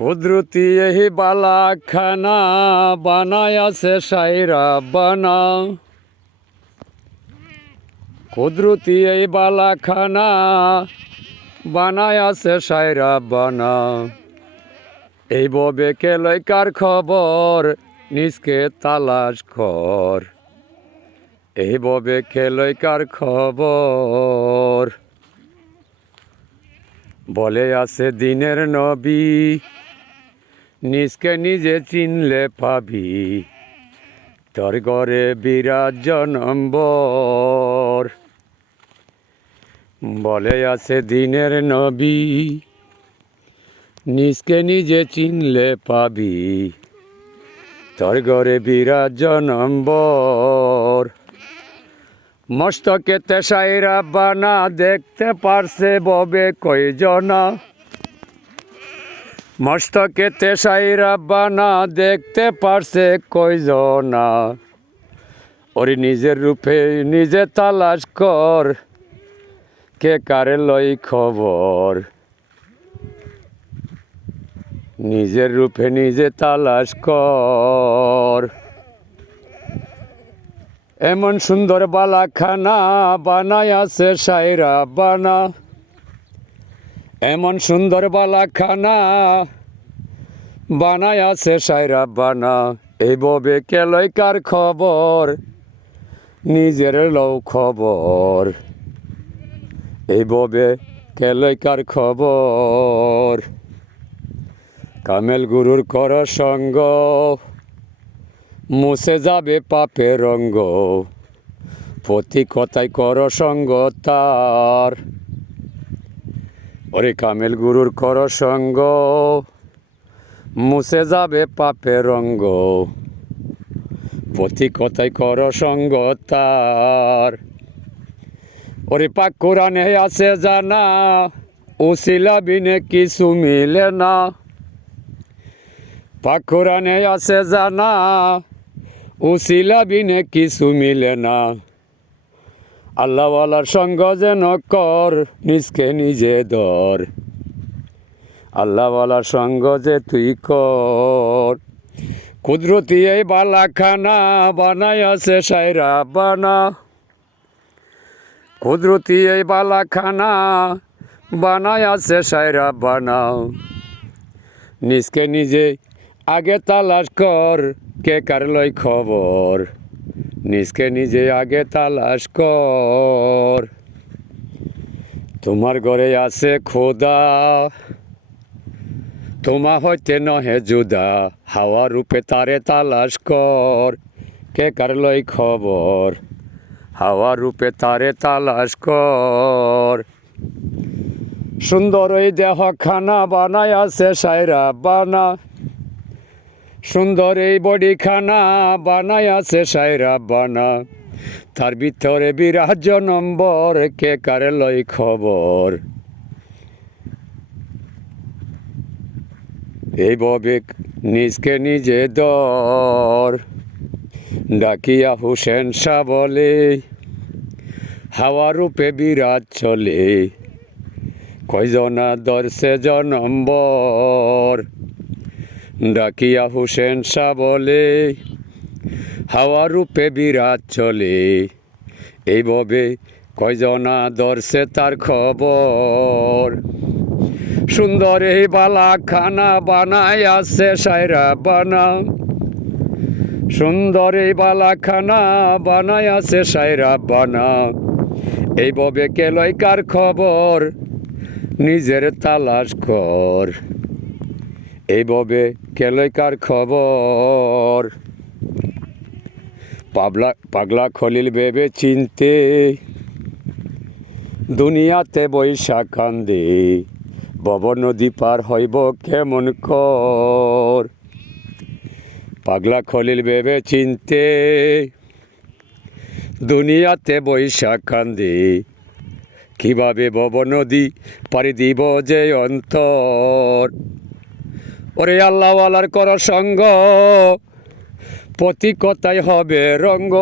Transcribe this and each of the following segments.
কুদরতি বালা খানা বানায় আছে সাইরা বানা। কুদরতি এই বালা খানা বানায় আছে সাইরা বানা। এই ববে কেলইকার খবর, নিজকে তালাশ কর। এই ববে কেলইকার খবর, বলে আছে দিনের নবী। নিজকে নিজে চিনলে পাবি। তোর ঘরে বিরাজ নম্বর বলে আছে দিনের নবী। নিজকে নিজে চিনলে পাবি। তোর ঘরে বিরাজ নম্বর মস্তকে তেসাইরা বানা দেখতে পারছে ববে কয়জনা। মস্তকে তেসাইরা বানা দেখতে পারছে কয়জনা ওরে নিজের রূপে নিজে তালাশ কর, কে কারে লই খবর? নিজের রূপে নিজে তালাশ কর। এমন সুন্দর বালাখানা বানায় আছে সাইরা বানা এমন সুন্দর বালাখানা বানায় আছে সাইরা বানা। এই ববে কেলইকার খবর? নিজের লও খবর। এই ববে কেলইকার খবর? কামেল গুরুর কর সঙ্গ, মুছে যাবে পাপের রঙ্গ। প্রতি কথায় কর সঙ্গ তার। ওরে কামেল গুরুর কর সঙ্গ, মুছে যাবে পাপের রঙ্গ। প্রতি কথায় কর সঙ্গ তার। ওরে পাক কোরআনে আছে জানা, উসিলা বিনে কিছু মিলে না। পাক কোরআনে আছে জানা, উসিলা বিনে কিছু মিলে না। আল্লাহওয়ালার সঙ্গ যেন কর, নিজকে নিজে ধর। আল্লাহওয়ালার সঙ্গ যে তুই কর। কুদরতি এই বালাখানা বানাই আছে সাইরা বানা। কুদরতি এই বালাখানা বানাই আছে সাইরা বানাও নিজকে নিজে আগে তালাশ কর, কে কার লই খবর। নিজকে নিজে আগে তালাশ কর। তোমার ঘরে আছে খোদা। তোমা হইতে নহে জুদা, হাওয়া রূপে তারে তালাশ কর। কে কার লই খবর? হাওয়া রূপে তারে তালাশ কর। সুন্দর ওই দেহ খানা বানায় আছে সাইরা বানা। সুন্দর এই বডি খানা বানায় আছে সাইরা বানা। তার ভিতরে বিরাজ নম্বর, কে কারে লই খবর? এই ববেক নিজকে নিজে দর। ডাকিয়া হুসেন শাহ বলে, হাওয়া রূপে বিরাজ চলে। কয়জনা দর্শে জনম্বর ডাকিয়া হুসেন শাহ বলে, হাওয়া রূপে বিরাট চলে। এইভাবে কয়জনা দর্শে তার খবর? সুন্দর এই বালা খানা বানায় আছে সাইরা বানা। সুন্দর এই বালা খানা বানায় আছে সাইরা বানা। এইভাবে কেলইকার খবর? নিজের তালাশ কর। এইভাবে কেলইকার খবর। পাবলা, পাগলা খলিল বেবে চিনতে, দুনিয়াতে বৈশাখ কান্দে বব নদী পার হইব কেমন কর? পাগলা খলিল বেবে চিনতে, দুনিয়াতে বৈশাখ কান্দে কীভাবে বব নদী পারি দিব যে অন্তর? ওরে আল্লাহওয়ালার কর সঙ্গ। প্রতি হবে রঙ্গ?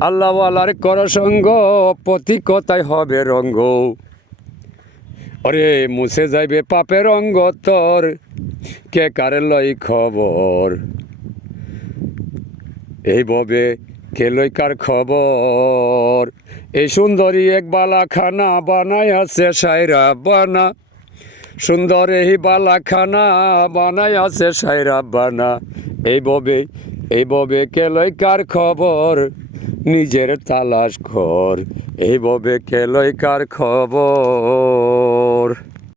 আল্লাহওয়ালার কর সঙ্গ প্রতি হবে রঙ্গ? ওরে মুছে যাইবে পাপের রঙ্গ তোর, কে কারে লই খবর? এই ববে কে লই কার খবর? এই সুন্দরী এক বালাখানা বানাই আছে সাইরা বানা। সুন্দর এই বালাখানা বানাই আছে সাইরা বানা। এই ববে এই ববে কে লই কার খবর? নিজের তালাশ ঘর। এই ববে কে লই কার খবর?